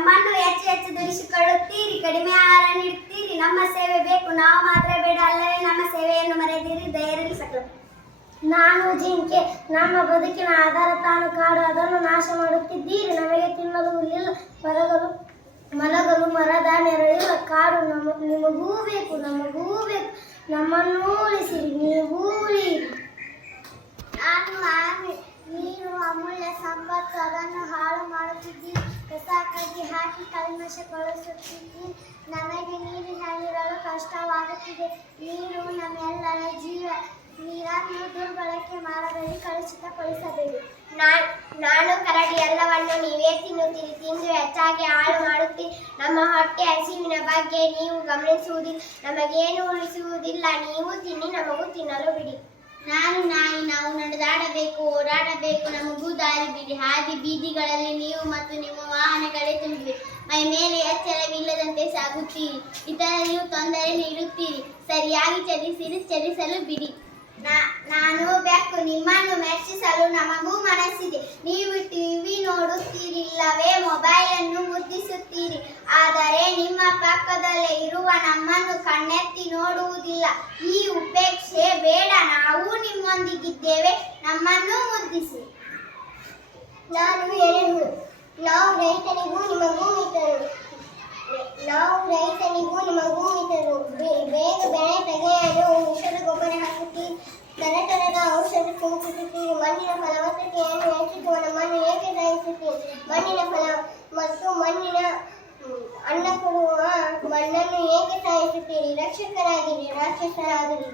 ನಮ್ಮನ್ನು ಹೆಚ್ಚು ಹೆಚ್ಚು ದುಡಿಸಿಕೊಳ್ಳುತ್ತೀರಿ. ಕಡಿಮೆ ಆಹಾರ ನೀಡುತ್ತೀರಿ ನಮ್ಮ ಸೇವೆ ಬೇಕು. ನಾವು ಮಾತ್ರ ಬೇಡ ಅಲ್ಲವೇ? ನಮ್ಮ ಸೇವೆಯನ್ನು ಮರೆಯದಿರಿ. ದಯರಲ್ಲಿ ಸಕಲು. ನಾನು ಜಿಂಕೆ ನಮ್ಮ ಬದುಕಿನ ಆಧಾರ ತಾನು ಕಾಡು, ಅದನ್ನು ನಾಶ ಮಾಡುತ್ತಿದ್ದೀರಿ. ನಮಗೆ ತಿನ್ನಲು ಇಲ್ಲ ಮರಗಳು ಮಲಗಲು ಮರದ ನೆರಳಿಲ್ಲ. ಕಾಡು ನಮ, ನಿಮಗೂ ಬೇಕು, ನಮಗೂ ಬೇಕು. ನಮ್ಮನ್ನು ಉಳಿಸಿರಿ. ನೀವು ಕಡ್ಡಿ ಹಾಕಿ ಕಲ್ಮಶಗೊಳಿಸುತ್ತಿದ್ದು ನಮಗೆ ನೀರಿನಲ್ಲಿರಲು ಕಷ್ಟವಾಗುತ್ತಿದೆ. ನೀರು ನಮ್ಮೆಲ್ಲರ ಜೀವ. ನೀರನ್ನು ದುರ್ಬಳಕೆ ಮಾಡಬೇಡಿ ಕಲುಷಿತಗೊಳಿಸಬೇಡಿ. ನಾನು ಕರಡಿ ಎಲ್ಲವನ್ನು ನೀವೇ ತಿನ್ನುತ್ತೀರಿ. ತಿಂದು ಹೆಚ್ಚಾಗಿ ಹಾಳು ಮಾಡುತ್ತಿ ನಮ್ಮ ಹೊಟ್ಟೆ ಹಸಿವಿನ ಬಗ್ಗೆ ನೀವು ಗಮನಿಸುವುದಿಲ್ಲ ನಮಗೇನು ಉಳಿಸುವುದಿಲ್ಲ ನೀವು ತಿನ್ನಿ, ನಮಗೂ ತಿನ್ನಲು ಬಿಡಿ. ನಾನು ಓಡಾಡಬೇಕು ನಮಗೂ ದಾರಿ ಬೀದಿ, ಹಾದಿ ಬೀದಿಗಳಲ್ಲಿ ನೀವು ಮತ್ತು ನಿಮ್ಮ ವಾಹನಗಳೇ ತುಂಬಿವೆ. ಮೈ ಮೇಲೆ ಎಚ್ಚರವಿಲ್ಲದಂತೆ ಸಾಗುತ್ತೀರಿ. ಇತರರಿಗೂ ತೊಂದರೆ ನೀಡುತ್ತೀರಿ ಸರಿಯಾಗಿ ಚಲಿಸಿರಿ, ಚಲಿಸಲು ಬಿಡಿ. ನಾನು ಬೆಕ್ಕು, ನಿಮ್ಮನ್ನು ಮೆಚ್ಚಿಸಲು ನಮಗೂ ಮನಸ್ಸಿದೆ. ನೀವು ಟಿವಿ ನೋಡುತ್ತೀರಿಲ್ಲವೇ ಮೊಬೈಲ್ ಅನ್ನು ಮುದ್ದಿಸುತ್ತೀರಿ. ಆದರೆ ನಿಮ್ಮ ಪಕ್ಕದಲ್ಲೇ ಇರುವ ನಮ್ಮನ್ನು ಕಣ್ಣೆತ್ತಿ ನೋಡುವುದಿಲ್ಲ. ಈ ಉಪೇಕ್ಷೆ ಬೇಡ. ನಾವು ನಿಮ್ಮೊಂದಿಗಿದ್ದೇವೆ. ನಮ್ಮನ್ನು ಸಿಂಪಡಿಸುತ್ತೀರಿ ಮಣ್ಣಿನ ಫಲವತ್ತತೆಯನ್ನು ಹೆಚ್ಚಿಸುವ ಮಣ್ಣು ಏಕೆ ಸಾಯಿಸುತ್ತೀರಿ ಮಣ್ಣಿನ ಫಲ ಮತ್ತು ಮಣ್ಣಿನ ಅನ್ನ ಕೊಡುವ ಮಣ್ಣನ್ನು ಏಕೆ ಸಾಯಿಸುತ್ತೀರಿ ರಕ್ಷಕರಾಗಿರಿ, ರಾಕ್ಷಸರಾಗಿರಿ.